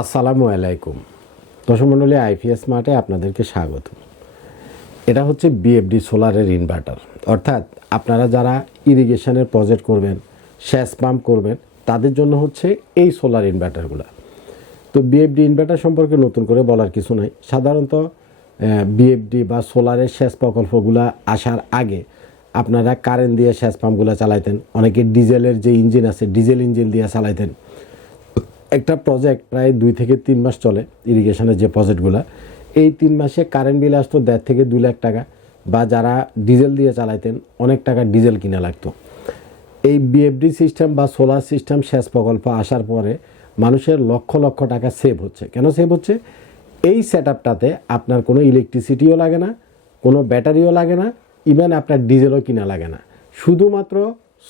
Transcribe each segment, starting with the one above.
আসসালামু আলাইকুম। দর্শক মণ্ডলী আইপিএস মার্টে আপনাদেরকে স্বাগত। এটা হচ্ছে বিএফডি সোলারের ইনভার্টার অর্থাৎ আপনারা যারা ইরিগেশনের প্রজেক্ট করবেন, সেচ পাম্প করবেন, তাদের জন্য হচ্ছে এই সোলার ইনভার্টারগুলো তো বিএফডি ইনভার্টার সম্পর্কে নতুন করে বলার কিছু নাই। সাধারণত বিএফডি বা সোলারের সেচ প্রকল্পগুলো আসার আগে আপনারা কারেন্ট দিয়ে সেচ পাম্পগুলো চালাইতেন। অনেকে ডিজেলের যে ইঞ্জিন আছে ডিজেল ইঞ্জিন দিয়ে চালাইতেন। একটা প্রজেক্ট প্রায় দুই থেকে তিন মাস চলে ইরিগেশনের যে প্রজেক্টগুলো এই তিন মাসে কারেন্ট বিল আসতো দেড় থেকে দুই লাখ টাকা বা যারা ডিজেল দিয়ে চালাইতেন, অনেক টাকা ডিজেল কিনা লাগতো। এই বিএফডি সিস্টেম বা সোলার সিস্টেম সেচ প্রকল্প আসার পরে মানুষের লক্ষ লক্ষ টাকা সেভ হচ্ছে। কেন সেভ হচ্ছে? এই সেট আপটাতে আপনার কোনো ইলেকট্রিসিটিও লাগে না, কোনো ব্যাটারিও লাগে না ইভেন আপনার ডিজেলও কিনা লাগে না। শুধুমাত্র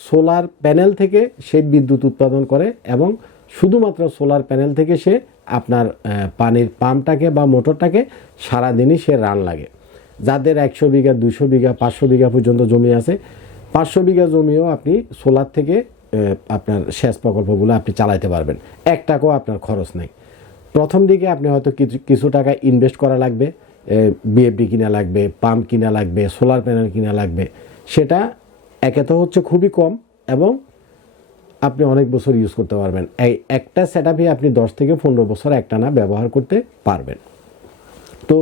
সোলার প্যানেল থেকে সে বিদ্যুৎ উৎপাদন করে এবং শুধুমাত্র সোলার প্যানেল থেকে সে আপনার পানির পাম্পটাকে বা মোটরটাকে সারাদিনই সে রান লাগে। যাদের একশো বিঘা, দুশো বিঘা, পাঁচশো বিঘা পর্যন্ত জমি আছে, পাঁচশো বিঘা জমিও আপনি সোলার থেকে আপনার সেচ প্রকল্পগুলো আপনি চালাইতে পারবেন। এক টাকাও আপনার খরচ নেই। প্রথম দিকে আপনি হয়তো কিছু কিছু টাকা ইনভেস্ট করা লাগবে বিএফডি কিনা লাগবে, পাম্প কিনা লাগবে, সোলার প্যানেল কিনা লাগবে। সেটা একে তো হচ্ছে খুবই কম এবং আপনি অনেক বছর ইউজ করতে পারবেন। এই একটা সেট আপনি দশ থেকে পনেরো বছর একটা না ব্যবহার করতে পারবেন। তো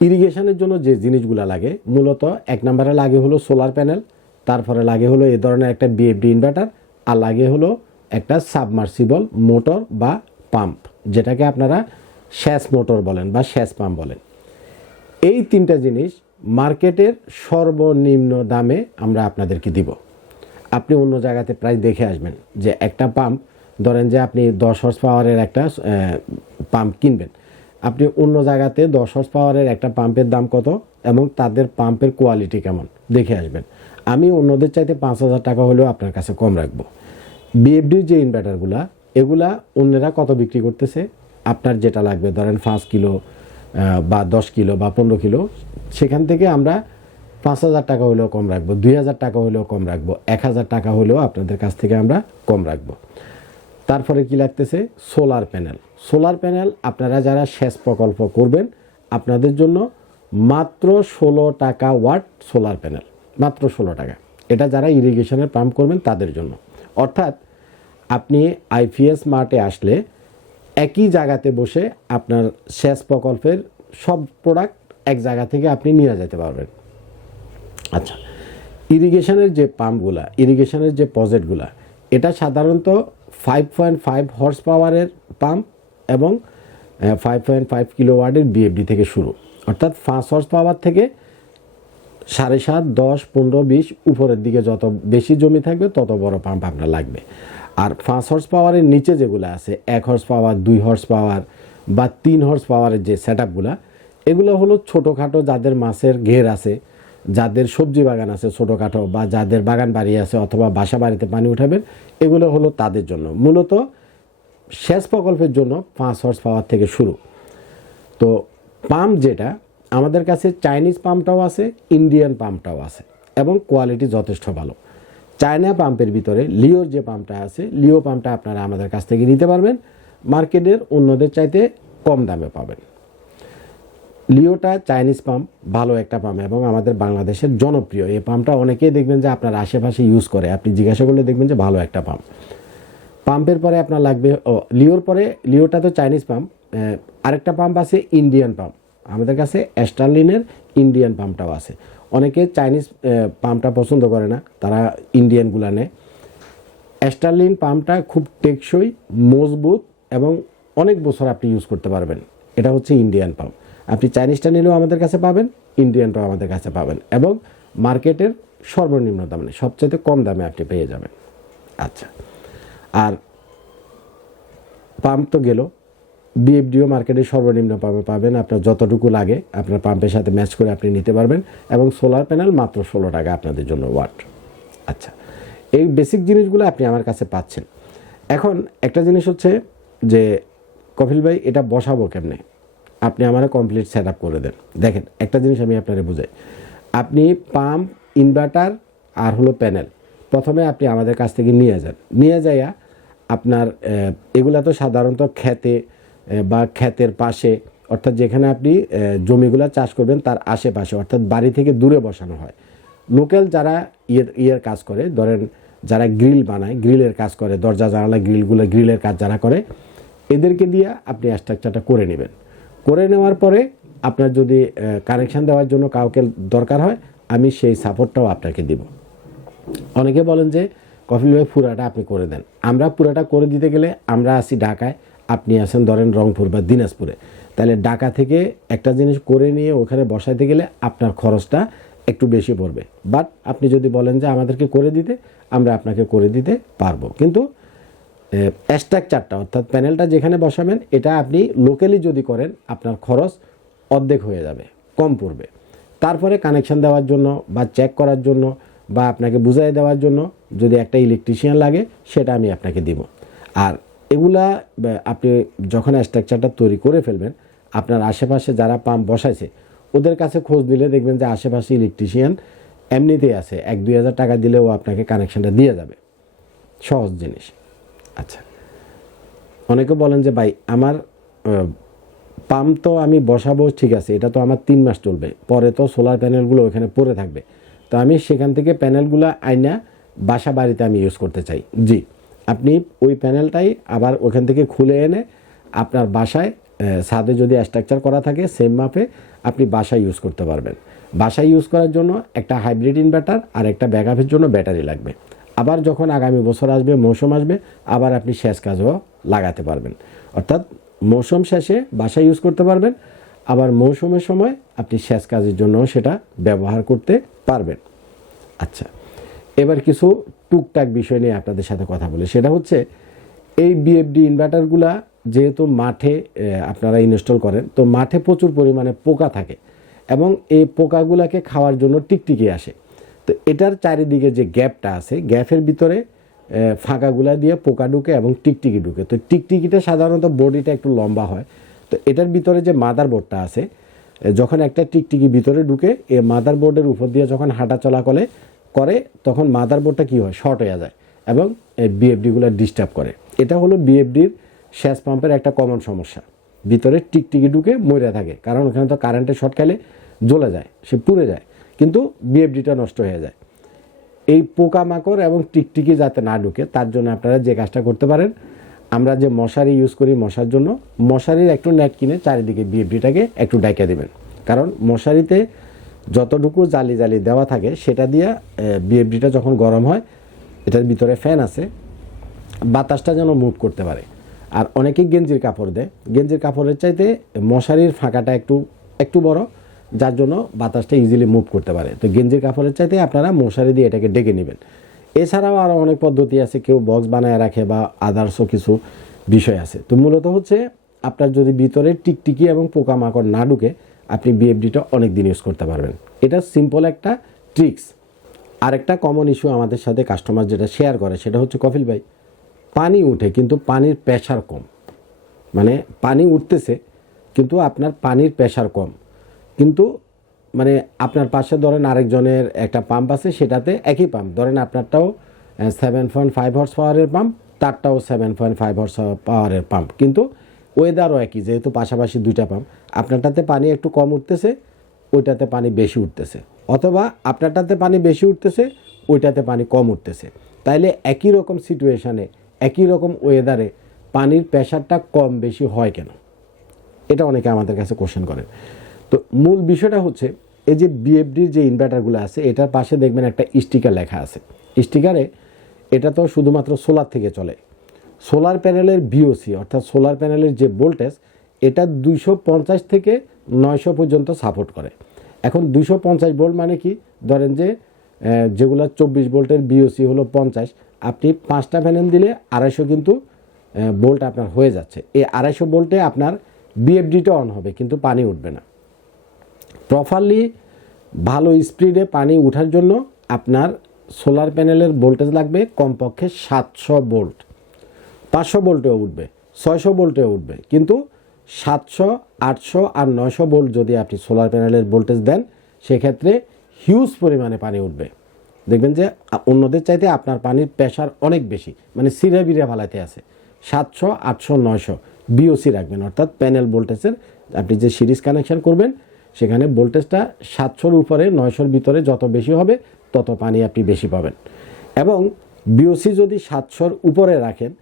ইরিগেশনের জন্য যে জিনিসগুলো লাগে, মূলত এক নম্বরে লাগে হলো সোলার প্যানেল তারপরে লাগে হলো এ ধরনের একটা বিএফডি ইনভার্টার আর লাগে হলো একটা সাবমার্সিবল মোটর বা পাম্প যেটাকে আপনারা শ্যাস মোটর বলেন বা শ্যাস পাম্প বলেন। এই তিনটা জিনিস মার্কেটের সর্বনিম্ন দামে আমরা আপনাদেরকে দিব। আপনি অন্য জায়গাতে প্রায় দেখে আসবেন যে একটা পাম্প ধরেন যে আপনি দশ হর্স পাওয়ারের একটা পাম্প কিনবেন। আপনি অন্য জায়গাতে দশ হর্স পাওয়ারের একটা পাম্পের দাম কত এবং তাদের পাম্পের কোয়ালিটি কেমন? দেখে আসবেন। আমি অন্যদের চাইতে পাঁচ হাজার টাকা হলেও আপনার কাছে কম রাখব। বিএফডির যে ইনভার্টারগুলা এগুলা অন্যরা কত বিক্রি করতেছে? আপনার যেটা লাগবে, ধরেন পাঁচ কিলো বা দশ কিলো বা পনেরো কিলো, সেখান থেকে আমরা পাঁচ হাজার টাকা হলেও কম রাখব, দুই হাজার টাকা হলেও কম রাখব, এক হাজার টাকা হলেও আপনাদের কাছ থেকে আমরা কম রাখব। তারপরে কি লাগতেছে? Solar panel. সোলার প্যানেল আপনারা যারা সেচ প্রকল্প করবেন, আপনাদের জন্য মাত্র ষোলো টাকা ওয়াট সোলার প্যানেল, মাত্র ষোলো টাকা। এটা যারা ইরিগেশনের পাম্প করবেন, তাদের জন্য। অর্থাৎ আপনি আইপিএস মার্টে আসলে একই জায়গাতে বসে আপনার সেচ প্রকল্পের সব প্রোডাক্ট এক জায়গা থেকে আপনি নিয়ে যেতে পারবেন। আচ্ছা ইরিগেশনের যে পাম্পগুলা, ইরিগেশনের যে প্রজেক্টগুলা, এটা সাধারণত ফাইভ পয়েন্ট ফাইভ হর্স পাওয়ারের পাম্প এবং ফাইভ পয়েন্ট ফাইভ কিলো ওয়ার্ডের বিএফডি থেকে শুরু। অর্থাৎ পাঁচ হর্স পাওয়ার থেকে সাড়ে সাত, দশ, পনেরো, বিশ, উপরের দিকে যত বেশি জমি থাকবে, তত বড় পাম্প আপনার লাগবে। আর পাঁচ হর্স পাওয়ারের নিচে যেগুলো আছে, এক হর্স পাওয়ার দুই হর্স পাওয়ার বা তিন হর্স পাওয়ারের যে সেট আপগুলা এগুলো হলো ছোটোখাটো যাদের মাছের ঘের আছে যাদের সবজি বাগান আছে ছোটোখাটো বা যাদের বাগান বাড়ি আছে অথবা বাসা বাড়িতে পানি উঠাবেন, এগুলো হলো তাদের জন্য। মূলত সেচ প্রকল্পের জন্য পাঁচ হর্স পাওয়ার থেকে শুরু। তো পাম্প যেটা, আমাদের কাছে চাইনিজ পাম্পটাও আছে ইন্ডিয়ান পাম্পটাও আছে এবং কোয়ালিটি যথেষ্ট ভালো। চায়না পাম্পের ভিতরে লিওর যে পাম্পটা আছে লিও পাম্পটা আপনারা আমাদের কাছ থেকে নিতে পারবেন। মার্কেটের অন্যদের চাইতে কম দামে পাবেন। লিওটা চাইনিজ পাম্প ভালো একটা পাম্প এবং আমাদের বাংলাদেশের জনপ্রিয়। এই পাম্পটা অনেকেই দেখবেন যে আপনার আশেপাশে ইউজ করে। আপনি জিজ্ঞাসা করলে দেখবেন যে ভালো একটা পাম্প পাম্পের পরে আপনার লাগবে, ও, লিওর পরে, লিওটা তো চাইনিজ পাম্প আরেকটা পাম্প আছে ইন্ডিয়ান পাম্প আমাদের কাছে অ্যাস্টারলিনের ইন্ডিয়ান পাম্পটাও আছে। অনেকে চাইনিজ পাম্পটা পছন্দ করে না, তারা ইন্ডিয়ানগুলা নেয়। অ্যাস্টারলিন পাম্পটা খুব টেকসই, মজবুত এবং অনেক বছর আপনি ইউজ করতে পারবেন। এটা হচ্ছে ইন্ডিয়ান পাম্প আপনি চাইনিজটা নিলেও আমাদের কাছে পাবেন ইন্ডিয়ানটাও আমাদের কাছে পাবেন এবং মার্কেটের সর্বনিম্ন দামে সবচেয়ে কম দামে আপনি পেয়ে যাবেন। আচ্ছা। আর পাম্প তো গেল। বিএফডিও মার্কেটে সর্বনিম্ন পাম্পে পাবেন, আপনার যতটুকু লাগে, আপনার পাম্পের সাথে ম্যাচ করে আপনি নিতে পারবেন এবং সোলার প্যানেল মাত্র ষোলো টাকা আপনাদের জন্য ওয়াট আচ্ছা। এই বেসিক জিনিসগুলো আপনি আমার কাছে পাচ্ছেন। এখন একটা জিনিস হচ্ছে যে, কপিল ভাই, এটা বসাবো কেমনে? আপনি আমার কমপ্লিট সেট করে দেন। দেখেন, একটা জিনিস আমি আপনারে বুঝাই। আপনি পাম্প ইনভার্টার আর হলো প্যানেল প্রথমে আপনি আমাদের কাছ থেকে নিয়ে যান। নিয়ে যাইয়া আপনার এগুলা তো সাধারণত খেতে বা ক্ষেতের পাশে, অর্থাৎ যেখানে আপনি জমিগুলো চাষ করবেন তার আশেপাশে, অর্থাৎ বাড়ি থেকে দূরে বসানো হয়। লোকাল যারা ইয়ের ইয়ের কাজ করে, ধরেন যারা গ্রিল বানায়, গ্রিলের কাজ করে, দরজা, জানালা, গ্রিলগুলো, গ্রিলের কাজ যারা করে, এদেরকে দিয়ে আপনি স্ট্রাকচারটা করে নেবেন। করে নেওয়ার পরে আপনার যদি কানেকশান দেওয়ার জন্য কাউকে দরকার হয়, আমি সেই সাপোর্টটাও আপনাকে দিব। অনেকে বলেন যে কফিল ভাই, পুরাটা আপনি করে দেন। আমরা পুরাটা করে দিতে গেলে আমরা আসি ঢাকায়, আপনি আসেন ধরেন রংপুর বা দিনাজপুরে। তাহলে ঢাকা থেকে একটা জিনিস করে নিয়ে ওখানে বসাইতে গেলে আপনার খরচটা একটু বেশি পড়বে। বাট আপনি যদি বলেন যে, আমাদেরকে করে দিতে, আমরা আপনাকে করে দিতে পারব। কিন্তু স্ট্রাকচারটা অর্থাৎ প্যানেলটা যেখানে বসাবেন, এটা আপনি লোকালি যদি করেন, আপনার খরচ অর্ধেক হয়ে যাবে, কম পড়বে। তারপরে কানেকশন দেওয়ার জন্য বা চেক করার জন্য বা আপনাকে বুঝাই দেওয়ার জন্য যদি একটা ইলেকট্রিশিয়ান লাগে, সেটা আমি আপনাকে দিব। আর এগুলা আপনি যখন স্ট্রাকচারটা তৈরি করে ফেলবেন, আপনার আশেপাশে যারা পাম্প বসাইছে, ওদের কাছে খোঁজ দিলে দেখবেন যে আশেপাশে ইলেকট্রিশিয়ান এমনিতেই আছে। এক দুই হাজার টাকা দিলেও আপনাকে কানেকশানটা দিয়ে যাবে। সহজ জিনিস। আচ্ছা। অনেকে বলেন যে, ভাই, আমার পাম্প তো আমি বসাবো, ঠিক আছে, এটা তো আমার তিন মাস চলবে। পরে তো সোলার প্যানেলগুলো ওখানে পড়ে থাকবে। তো আমি সেখান থেকে প্যানেলগুলো আইনা বাসা বাড়িতে আমি ইউজ করতে চাই। জি, আপনি ওই প্যানেলটাই আবার ওখান থেকে খুলে এনে আপনার বাসায় ছাদে যদি স্ট্রাকচার করা থাকে সেম মাপে আপনি বাসায় ইউজ করতে পারবেন। বাসায় ইউজ করার জন্য একটা হাইব্রিড ইনভার্টার আর একটা ব্যাকআপের জন্য ব্যাটারি লাগবে। আবার যখন আগামী বছর আসবে, মৌসুম আসবে, আবার আপনি শেষ কাজও লাগাতে পারবেন। অর্থাৎ মৌসুম শেষে বাসায় ইউজ করতে পারবেন, আবার মৌসুমের সময় আপনি শেষ কাজের জন্য সেটা ব্যবহার করতে পারবেন। আচ্ছা এবার কিছু টুকটাক বিষয় নিয়ে আপনাদের সাথে কথা বলি। সেটা হচ্ছে, এই বিএফডি ইনভার্টারগুলা যেহেতু মাঠে আপনারা ইনস্টল করেন, তো মাঠে প্রচুর পরিমাণে পোকা থাকে এবং এই পোকাগুলাকে খাওয়ার জন্য টিকটিকি আসে। তো এটার চারিদিকে যে গ্যাপটা আছে, গ্যাপের ভিতরে ফাঁকাগুলা দিয়ে পোকা ঢুকে এবং টিকটিকি ঢুকে। তো টিকটিকিটা সাধারণত বডিটা একটু লম্বা হয়। তো এটার ভিতরে যে মাদার বোর্ডটা আছে যখন একটা টিকটিকি ভিতরে ঢুকে এই মাদার বোর্ডের উপর দিয়ে যখন হাঁটা চলা করে করে, তখন মাদার বোর্ডটা কী হয়? শর্ট হয়ে যায় এবং বিএফডিগুলো ডিস্টার্ব করে। এটা হলো বিএফডির শ্বাস পাম্পের একটা কমন সমস্যা। ভিতরে টিকটিকি ঢুকে মরে থাকে। কারণ ওখানে তো কারেন্টের শর্ট খেলে জ্বলে যায়, সে পুড়ে যায়। কিন্তু বিএফডিটা নষ্ট হয়ে যায়। এই পোকামাকড় এবং টিকটিকি যাতে না ঢুকে, তার জন্য আপনারা যে কাজটা করতে পারেন, আমরা যে মশারি ইউজ করি মশার জন্য, মশারির একটু নেট কিনে চারিদিকে বিএফডিটাকে একটু ডাইকে দিবেন। কারণ মশারিতে যতটুকু জালি জালি দেওয়া থাকে, সেটা দিয়ে বিএফডিটা যখন গরম হয়, এটার ভিতরে ফ্যান আছে, বাতাসটা যেন মুভ করতে পারে। আর অনেকেই গেঞ্জির কাপড় দেয়। গেঞ্জির কাপড়ের চাইতে মশারির ফাঁকাটা একটু একটু বড়। যার জন্য বাতাসটা ইজিলি মুভ করতে পারে। তো গেঞ্জির কাপড়ের চাইতে আপনারা মশারি দিয়ে এটাকে ডেকে নেবেন। এছাড়াও আরও অনেক পদ্ধতি আছে, কেউ বক্স বানায় রাখে বা আদার্সও কিছু বিষয় আছে। তো মূলত হচ্ছে আপনার যদি ভিতরে টিকটিকি এবং পোকামাকড় না ঢুকে, আপনি বিএফডিটা অনেক দিন ইউজ করতে পারবেন। এটা সিম্পল একটা ট্রিক্স আরেকটা কমন ইস্যু আমাদের সাথে কাস্টমার যেটা শেয়ার করে, সেটা হচ্ছে কফিল ভাই, পানি উঠে কিন্তু পানির প্রেশার কম। মানে পানি উঠতেছে, কিন্তু আপনার পানির প্রেশার কম। কিন্তু মানে আপনার পাশে ধরেন আরেকজনের একটা পাম্প আছে, সেটাতে একই পাম্প ধরেন আপনারটাও সেভেন পয়েন্ট ফাইভ হর্স পাওয়ারের পাম্প তারটাও সেভেন পয়েন্ট ফাইভ হর্স পাওয়ারের পাম্প কিন্তু ওয়েদারও একই, যেহেতু পাশাপাশি দুইটা পাম্প আপনারটাতে পানি একটু কম উঠতেছে, ওইটাতে পানি বেশি উঠতেছে। অথবা আপনারটাতে পানি বেশি উঠতেছে, ওইটাতে পানি কম উঠতেছে। তাইলে একই রকম সিচুয়েশানে একই রকম ওয়েদারে পানির প্রেশারটা কম বেশি হয় কেন? এটা অনেকে আমাদের কাছে কোশ্চেন করেন। তো মূল বিষয়টা হচ্ছে, এই যে বিএফডির যে ইনভার্টারগুলো আছে, এটার পাশে দেখবেন একটা স্টিকার লেখা আছে। স্টিকারে এটা তো শুধুমাত্র সোলার থেকে চলে। সোলার প্যানেলের বিওসি অর্থাৎ সোলার প্যানেলের যে ভোল্টেজ এটা দুইশো পঞ্চাশ থেকে নয়শো পর্যন্ত সাপোর্ট করে। এখন দুইশো পঞ্চাশ ভোল্ট মানে কি? ধরেন যে যেগুলো চব্বিশ ভোল্টের বিওসি হলো পঞ্চাশ, আপনি পাঁচটা প্যানেল দিলে আড়াইশো কিন্তু ভোল্ট আপনার হয়ে যাচ্ছে। এই আড়াইশো ভোল্টে আপনার বিএফডিটা অন হবে, কিন্তু পানি উঠবে না। প্রপারলি ভালো স্পিডে পানি ওঠার জন্য আপনার সোলার প্যানেলের ভোল্টেজ লাগবে কমপক্ষে সাতশো ভোল্ট পাঁচশো ভোল্টেও উঠবে, ছয়শো ভোল্টেও উঠবে। কিন্তু সাতশো, আটশো আর নয়শো ভোল্ট যদি আপনি সোলার প্যানেলের ভোল্টেজ দেন, সেক্ষেত্রে হিউজ পরিমাণে পানি উঠবে। দেখবেন যে অন্যদের চাইতে আপনার পানির প্রেশার অনেক বেশি মানে সিরে বিরে ফালাইতে আছে। সাতশো, আটশো, নয়শো বিওসি রাখবেন। অর্থাৎ প্যানেল ভোল্টেজের আপনি যে সিরিজ কানেকশন করবেন সেখানে ভোল্টেজটা সাতশোর উপরে, নয়শোর ভিতরে যত বেশি হবে, তত পানি আপনি বেশি পাবেন। এবং বিওসি যদি সাতশোর উপরে রাখেন,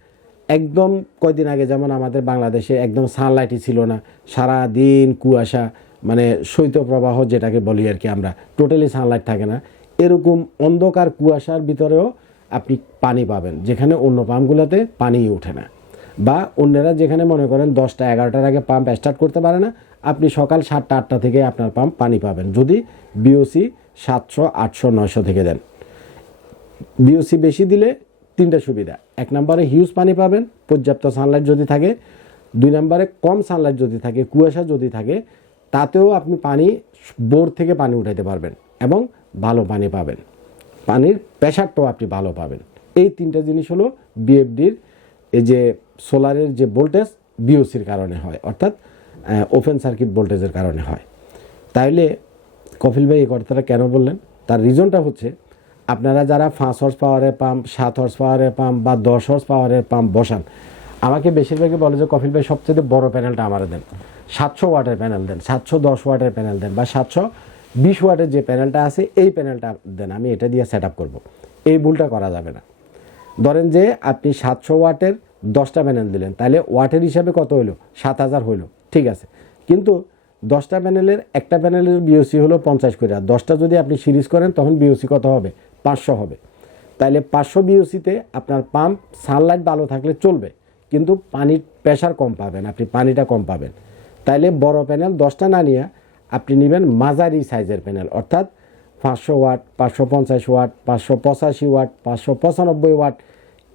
একদম কয়দিন আগে যেমন আমাদের বাংলাদেশে একদম সানলাইটই ছিল না সারা দিন কুয়াশা মানে শৈত্যপ্রবাহ যেটাকে বলি আর কি আমরা টোটালি সানলাইট থাকে না, এরকম অন্ধকার কুয়াশার ভিতরেও আপনি পানি পাবেন, যেখানে অন্য পাম্পগুলোতে পানিই ওঠে না। বা অন্যরা যেখানে মনে করেন দশটা, এগারোটার আগে পাম্প স্টার্ট করতে পারে না, আপনি সকাল সাতটা, আটটা থেকে আপনার পাম্প পানি পাবেন। যদি বিওসি সাতশো, আটশো, নয়শো থেকে দেন। বিওসি বেশি দিলে তিনটা সুবিধা। এক নম্বরে হিউজ পানি পাবেন, পর্যাপ্ত সানলাইট যদি থাকে। দুই নম্বরে কম সানলাইট যদি থাকে, কুয়াশা যদি থাকে, তাতেও আপনি পানি, বোর থেকে পানি উঠাইতে পারবেন এবং ভালো পানি পাবেন। পানির প্রেশারটাও আপনি ভালো পাবেন। এই তিনটা জিনিস হলো বিএফডির এই যে সোলারের যে ভোল্টেজ বিওসির কারণে হয়, অর্থাৎ ওপেন সার্কিট ভোল্টেজের কারণে হয়। তাইলে কপিল ভাই এই কথাটা কেন বললেন? তার রিজনটা হচ্ছে, আপনারা যারা পাঁচ হর্স পাওয়ারের পাম্প সাত হর্স পাওয়ারের পাম্প বা দশ হর্স পাওয়ারের পাম্প বসান, আমাকে বেশিরভাগই বলে যে, কপিল ভাই সবচেয়ে বড় প্যানেলটা আমার দেন। সাতশো ওয়াটের প্যানেল দেন, সাতশো দশ ওয়াটের প্যানেল দেন বা সাতশো বিশ ওয়াটের যে প্যানেলটা আছে, এই প্যানেলটা দেন। আমি এটা দিয়ে সেট আপ করব। এই ভুলটা করা যাবে না। ধরেন যে আপনি সাতশো ওয়াটের দশটা প্যানেল দিলেন, তাহলে ওয়াটের হিসাবে কত হইল? সাত হাজার হইল। ঠিক আছে। কিন্তু দশটা প্যানেলের একটা প্যানেলের বিওসি হলো পঞ্চাশ করে। আর দশটা যদি আপনি সিরিজ করেন, তখন বিওসি কত হবে? পাঁচশো হবে। তাহলে পাঁচশো বিওসিতে আপনার পাম্প সানলাইট ভালো থাকলে চলবে। কিন্তু পানির প্রেশার কম পাবেন, আপনি পানিটা কম পাবেন। তাইলে বড় প্যানেল দশটা না নিয়ে আপনি নেবেন মাঝারি সাইজের প্যানেল অর্থাৎ পাঁচশো ওয়াট, পাঁচশো পঞ্চাশ ওয়াট, পাঁচশো পঁচাশি ওয়াট, পাঁচশো পঁচানব্বই ওয়াট।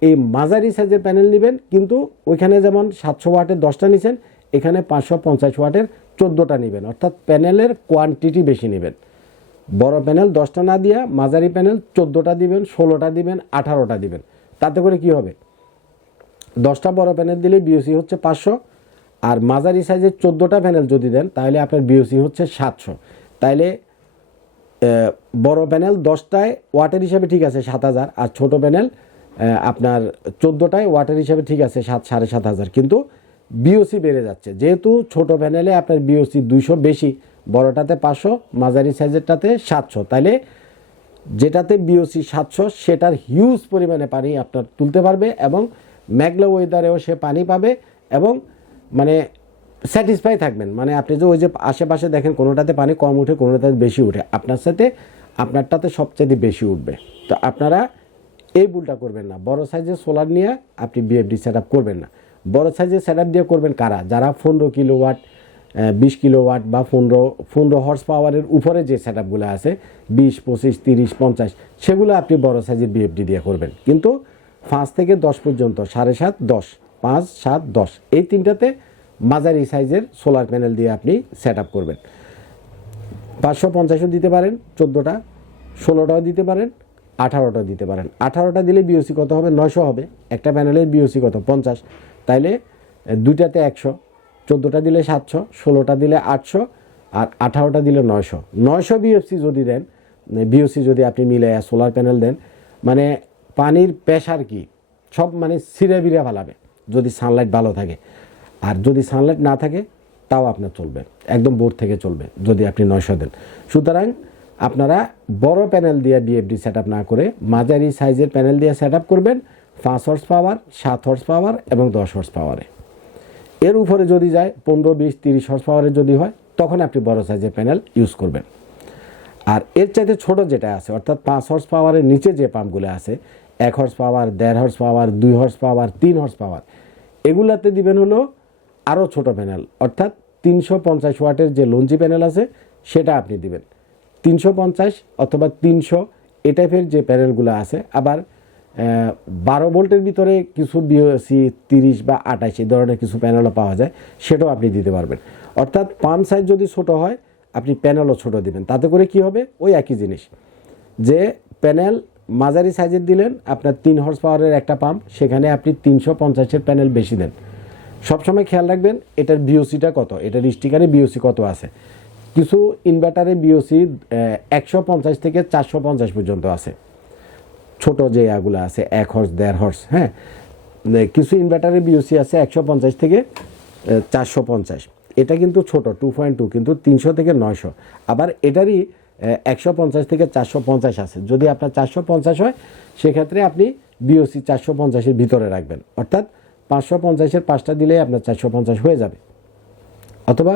এই মাঝারি সাইজের প্যানেল নেবেন, কিন্তু ওইখানে যেমন সাতশো ওয়াটের দশটা নিছেন, এখানে পাঁচশো পঞ্চাশ ওয়াটের চোদ্দোটা নেবেন। অর্থাৎ প্যানেলের কোয়ান্টিটি বেশি নেবেন। বড় প্যানেল দশটা না দিয়া মাঝারি প্যানেল চোদ্দোটা দিবেন, ষোলোটা দিবেন, আঠারোটা দিবেন। তাতে করে কি হবে? দশটা বড় প্যানেল দিলে বিওসি হচ্ছে পাঁচশো, আর মাঝারি সাইজের চোদ্দোটা প্যানেল যদি দেন, তাহলে আপনার বিওসি হচ্ছে সাতশো। তাইলে বড় প্যানেল দশটায় ওয়াটের হিসাবে ঠিক আছে সাত হাজার, আর ছোট প্যানেল আপনার চোদ্দোটায় ওয়াটের হিসাবে ঠিক আছে সাত, সাড়ে সাত হাজার। কিন্তু বিওসি বেড়ে যাচ্ছে। যেহেতু ছোট প্যানেলে আপনার বিওসি দুইশো বেশি, বড়টাতে পাঁচশো, মাঝারি সাইজেরটাতে সাতশো। তাইলে যেটাতে বিওসি সাতশো, সেটার হিউজ পরিমাণে পানি আপনার তুলতে পারবে এবং মেঘলা ওয়েদারেও সে পানি পাবে এবং মানে স্যাটিসফাই থাকবেন। মানে আপনি যে ওই যে আশেপাশে দেখেন, কোনোটাতে পানি কম উঠে, কোনোটাতে বেশি উঠে। আপনার সাথে, আপনারটাতে সবচেয়ে বেশি উঠবে। তো আপনারা এই ভুলটা করবেন না। বড় সাইজের সোলার নিয়ে আপনি বিএফডি সেট করবেন না। বড় সাইজের সেট দিয়ে করবেন কারা? যারা পনেরো কিলো ওয়াট বিশ কিলো ওয়াট বা পনেরো পনেরো হর্স পাওয়ারের উপরে যে সেট আপগুলো আছে, বিশ, পঁচিশ, তিরিশ, পঞ্চাশ, সেগুলো আপনি বড় সাইজের বিএফডি দিয়ে করবেন। কিন্তু পাঁচ থেকে দশ পর্যন্ত, সাড়ে সাত, দশ, পাঁচ, সাত, দশ, এই তিনটাতে মাঝারি সাইজের সোলার প্যানেল দিয়ে আপনি সেট আপ করবেন। পাঁচশো পঞ্চাশও দিতে পারেন, চোদ্দোটা। ষোলোটাও দিতে পারেন আঠারোটা দিতে পারেন। আঠারোটা দিলে বিওসি কত হবে? নয়শো হবে। একটা প্যানেলের বিওসি কত? পঞ্চাশ। তাইলে দুইটাতে একশো। চোদ্দোটা দিলে সাতশো, ষোলোটা দিলে আটশো, আর আঠারোটা দিলে নয়শো। নয়শো বিএফসি যদি দেন বিওসি যদি আপনি মিলে সোলার প্যানেল দেন মানে পানির প্রেশার কি? সব মানে সিরে বিরে ফালাবে, যদি সানলাইট ভালো থাকে। আর যদি সানলাইট না থাকে, তাও আপনার চলবে। একদম বোর্ড থেকে চলবে, যদি আপনি নয়শো দেন। সুতরাং আপনারা বড় প্যানেল দিয়ে বিএফডি সেট না করে, মাঝারি সাইজের প্যানেল দিয়ে সেট করবেন, পাঁচ হর্স পাওয়ার সাত হর্স পাওয়ার এবং দশ হর্স পাওয়ারে এর উপরে যদি যায়, পনেরো, বিশ, তিরিশ হর্স পাওয়ারে যদি হয়, তখন আপনি বড় সাইজের প্যানেল ইউজ করবেন। আর এর চাইতে ছোট যেটা আছে, অর্থাৎ পাঁচ হর্স পাওয়ারের নিচে যে পাম্পগুলো আছে, এক হর্স পাওয়ার দেড় হর্স পাওয়ার দুই হর্স পাওয়ার তিন হর্স পাওয়ার এগুলাতে দিবেন হলো আরও ছোট প্যানেল, অর্থাৎ তিনশো পঞ্চাশ ওয়াটের যে লঞ্চি প্যানেল আছে, সেটা আপনি দিবেন। তিনশো পঞ্চাশ অথবা তিনশো এ টাইপের যে প্যানেলগুলো আছে, আবার বারো ভোল্টের ভিতরে কিছু বিওসি তিরিশ বা আঠাশ এই ধরনের কিছু প্যানেলও পাওয়া যায়, সেটাও আপনি দিতে পারবেন। অর্থাৎ পাম্প সাইজ যদি ছোট হয়, আপনি প্যানেলও ছোট দিবেন। তাতে করে কি হবে? ওই একই জিনিস, যে প্যানেল মাঝারি সাইজের দিলেন, আপনার তিন হর্স পাওয়ারের একটা পাম্প সেখানে আপনি তিনশো পঞ্চাশের প্যানেল বেশি দেন। সবসময় খেয়াল রাখবেন, এটার বিওসিটা কত? এটার স্টিকারে বিওসি কত আছে? কিছু ইনভার্টারে বিওসি একশো পঞ্চাশ থেকে চারশো পঞ্চাশ পর্যন্ত আছে। ছোট যে এগুলো আছে, এক হর্স দেড় হর্স হ্যাঁ? কিছু ইনভার্টারে বিওসি আছে একশো পঞ্চাশ থেকে চারশো পঞ্চাশ। এটা কিন্তু ছোট টু পয়েন্ট টু কিন্তু তিনশো থেকে নয়শো। আবার এটারই একশো পঞ্চাশ থেকে চারশো পঞ্চাশ আছে। যদি আপনার চারশো পঞ্চাশ হয়, সেক্ষেত্রে আপনি বিওসি চারশো পঞ্চাশের ভিতরে রাখবেন। অর্থাৎ পাঁচশো পঞ্চাশের পাঁচটা দিলেই আপনার চারশো পঞ্চাশ হয়ে যাবে। অথবা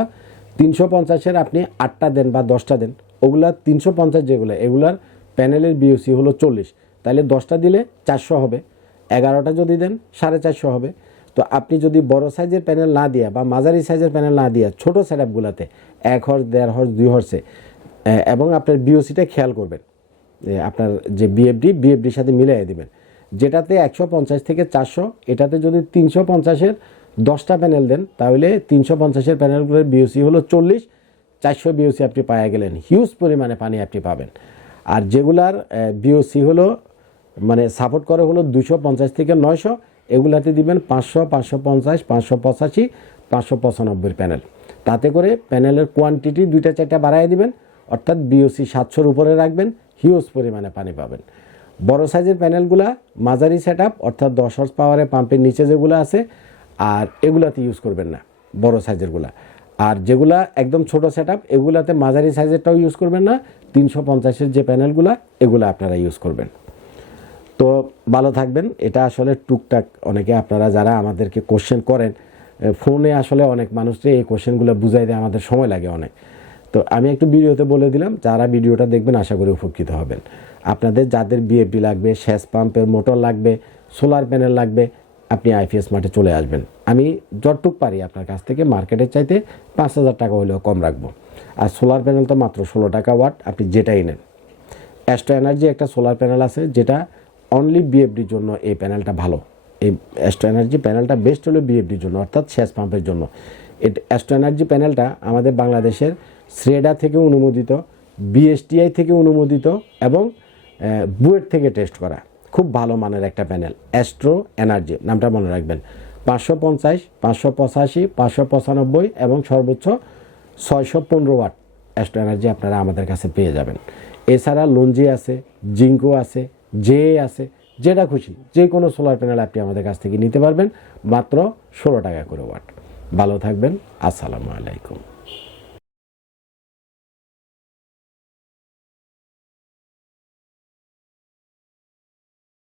তিনশো পঞ্চাশের আপনি আটটা দেন বা দশটা দেন, ওগুলা তিনশো পঞ্চাশ যেগুলো, এগুলার প্যানেলের বিওসি হলো চল্লিশ। তাহলে দশটা দিলে চারশো হবে, এগারোটা যদি দেন সাড়ে চারশো হবে। তো আপনি যদি বড় সাইজের প্যানেল না দিয়া বা মাঝারি সাইজের প্যানেল না দিয়া ছোটো সেট আপগুলোতে এক হর্স, দেড় হর্স, দুই হর্সে এবং আপনার বিওসিটা খেয়াল করবেন আপনার যে বিএফডি বিএফডির সাথে মিলিয়ে দিবেন। যেটাতে একশো পঞ্চাশ থেকে চারশো, এটাতে যদি তিনশো পঞ্চাশের দশটা প্যানেল দেন, তাহলে তিনশো পঞ্চাশের প্যানেলগুলোর বিওসি হলো চল্লিশ, চারশো বিওসি আপনি পাওয়া গেলেন। হিউজ পরিমাণে পানি আপনি পাবেন। আর যেগুলার বিওসি হলো মানে সাপোর্ট করে হলো দুশো পঞ্চাশ থেকে নয়শো, এগুলাতে দিবেন পাঁচশো পাঁচশো পঞ্চাশ, পাঁচশো পঁচাশি, পাঁচশো পঁচানব্বই প্যানেল তাতে করে প্যানেলের কোয়ান্টিটি দুইটা চারটা বাড়াই দিবেন, অর্থাৎ বিওসি সাতশোর উপরে রাখবেন হিউজ পরিমাণে পানি পাবেন। বড় সাইজের প্যানেলগুলা, মাঝারি সেট অর্থাৎ দশ হর্স পাওয়ারে পাম্পের নিচে যেগুলো আছে, আর এগুলাতে ইউজ করবেন না, বড় সাইজেরগুলা। আর যেগুলা একদম ছোট সেট এগুলাতে মাঝারি সাইজেরটাও ইউজ করবেন না, তিনশো পঞ্চাশের যে প্যানেলগুলা, এগুলো আপনারা ইউজ করবেন। তো ভালো থাকবেন, এটা আসলে টুকটাক অনেকে আপনারা যারা আমাদেরকে কোশ্চেন করেন ফোনে আসলে অনেক মানুষকে এই কোশ্চেনগুলো বুঝাই দেয়, আমাদের সময় লাগে অনেক। তো আমি একটু ভিডিওতে বলে দিলাম, যারা ভিডিওটা দেখবেন আশা করি উপকৃত হবেন। আপনাদের যাদের বিএফডি লাগবে শ্যাস পাম্পের মোটর লাগবে, সোলার প্যানেল লাগবে, আপনি আইপিএস মাঠে চলে আসবেন। আমি যতটুক পারি আপনার কাছ থেকে মার্কেটের চাইতে পাঁচ হাজার টাকা হলেও কম রাখব। আর সোলার প্যানেল তো মাত্র ষোলো টাকা ওয়াট, আপনি যেটাই নেন। অ্যাস্ট্রো এনার্জি একটা সোলার প্যানেল আছে, যেটা অনলি বিএফডির জন্য এই প্যানেলটা ভালো। এই অ্যাস্ট্রো এনার্জি প্যানেলটা বেস্ট হলো বিএফডির জন্য, অর্থাৎ সেচ পাম্পের জন্য। এটা অ্যাস্ট্রো এনার্জি প্যানেলটা আমাদের বাংলাদেশের শ্রেডা থেকে অনুমোদিত, বিএসটিআই থেকে অনুমোদিত এবং বুয়েট থেকে টেস্ট করা। খুব ভালো মানের একটা প্যানেল। অ্যাস্ট্রো এনার্জি, নামটা মনে রাখবেন। পাঁচশো পঞ্চাশ, পাঁচশো পঁচাশি, পাঁচশো পঁচানব্বই এবং সর্বোচ্চ ছয়শো পনেরো ওয়াট অ্যাস্ট্রো এনার্জি আপনারা আমাদের কাছে পেয়ে যাবেন। এছাড়া লঞ্জি আছে, জিঙ্কো আছে, জে আছে, যেটা খুশি, যে কোনো সোলার প্যানেল আপনি আমাদের কাছ থেকে নিতে পারবেন, মাত্র ষোলো টাকা করে ওয়াট। ভালো থাকবেন, আসসালামু আলাইকুম।